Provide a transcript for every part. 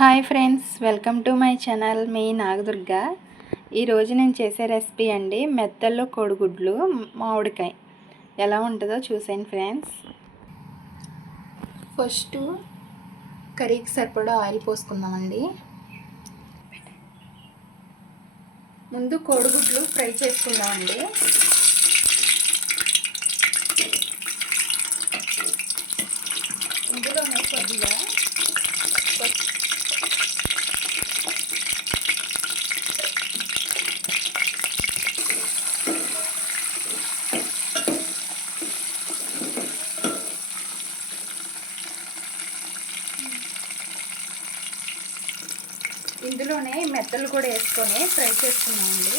Hi friends, welcome to my channel. మీ నాగదుర్గ. ఈరోజు నేను చేసే రెసిపీ అండి మెత్తల్లో కోడిగుడ్లు మామిడికాయ. ఎలా ఉంటుందో చూసేయండి ఫ్రెండ్స్. ఫస్ట్ కర్రీకి సరిపడా ఆయిల్ పోసుకుందామండి. ముందు కోడిగుడ్లు ఫ్రై చేసుకుందామండి. ఇందులోనే కొద్దిగా ఇందులోనే మెత్తలు కూడా వేసుకొని ఫ్రై చేసుకున్నామండి.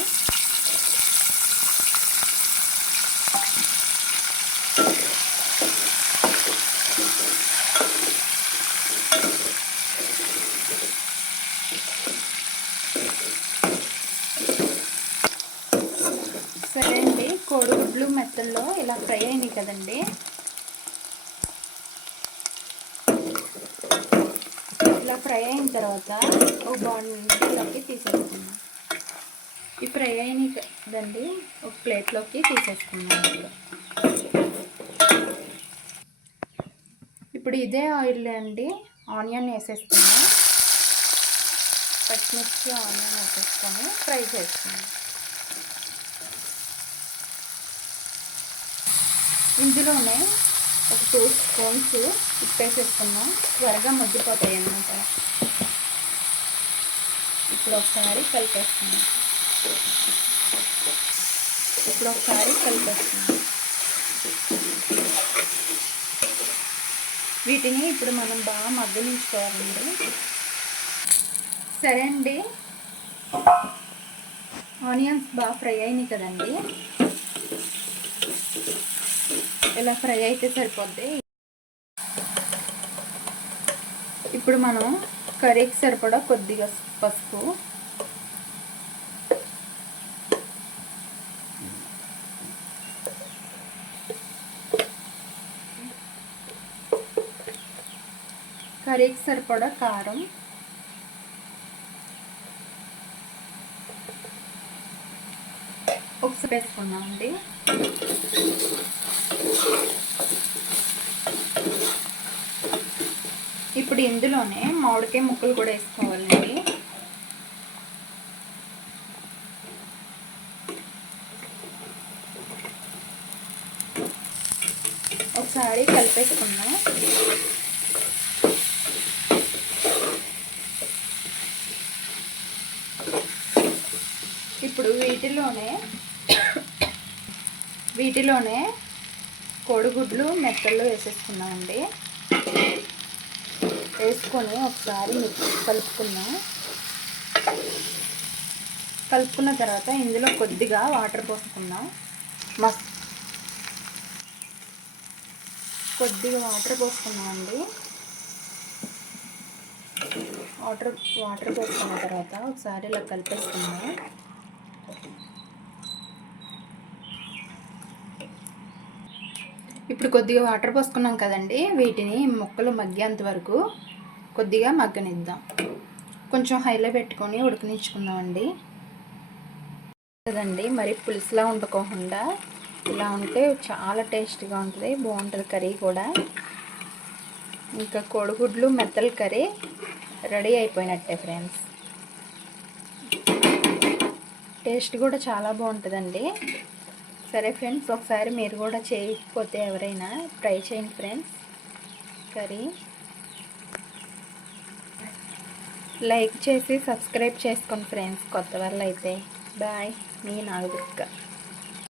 సరే అండి, కోడిగుడ్లు మెత్తల్లో ఇలా ఫ్రై అయినాయి కదండి. ఇలా ఫ్రై అయిన తర్వాత ఒక బాండీలోకి తీసేసుకున్నాం. ఈ ఫ్రై అయినాయి కదండి, ఒక ప్లేట్లోకి తీసేసుకున్నాం. ఇప్పుడు ఇదే ఆయిల్ అండి ఆనియన్ వేసేసుకున్నాం. పచ్చిమిర్చి ఆనియన్ వేసేసుకొని ఫ్రై చేసుకున్నాం. ఇందులోనే ఒక 2 స్పూన్స్ ఉప్పేసేసుకున్నాం. త్వరగా మగ్గిపోతాయి అన్నమాట. ఇప్పుడు ఒకసారి కలిపేస్తున్నాం. వీటిని ఇప్పుడు మనం బాగా మగ్గనించుకోవాలండి. సరే అండి, ఆనియన్స్ బాగా ఫ్రై అయినాయి కదండి. ఇలా ఫ్రై అయితే సరిపోద్ది. ఇప్పుడు మనం కర్రీకి సరిపడా కొద్దిగా పసుపు, కర్రీకి సరిపడా కారం, ఒకసారి వేసుకున్నామండి. ఇప్పుడు ఇందులోనే మామిడికాయ ముక్కలు కూడా వేసుకోవాలండి. ఒకసారి కలిపేసుకున్నాం. ఇప్పుడు వీటిలోనే కోడిగుడ్లు మెత్తల్లో వేసేసుకున్నామండి. వేసుకొని ఒకసారి కలుపుకున్న తర్వాత ఇందులో కొద్దిగా వాటర్ పోసుకున్నాం. పోసుకున్నామండి. వాటర్ పోసుకున్న తర్వాత ఒకసారి ఇలా కలిపేసుకున్నాం. ఇప్పుడు కొద్దిగా వాటర్ పోసుకున్నాం కదండి. వీటిని ముక్కలు మగ్గేంత వరకు కొద్దిగా మగ్గనిద్దాం. కొంచెం హైలో పెట్టుకొని ఉడకనిచ్చుకుందామండి కదండి. మరి పులుసులా ఉండకోకుండా ఇలా ఉంటే చాలా టేస్ట్గా ఉంటుంది, బాగుంటుంది కర్రీ కూడా. ఇంకా కోడిగుడ్లు మెత్తల కర్రీ రెడీ అయిపోయినట్టే ఫ్రెండ్స్. టేస్ట్ కూడా చాలా బాగుంటుందండి. సరే ఫ్రెండ్స్, ఒకసారి మీరు కూడా చేయకపోతే ఎవరైనా ట్రై చేయండి ఫ్రెండ్స్. కర్రీ లైక్ చేసి సబ్స్క్రైబ్ చేసుకోండి ఫ్రెండ్స్, కొత్త వాళ్ళు అయితే. బాయ్, మీ నాగదుర్గ.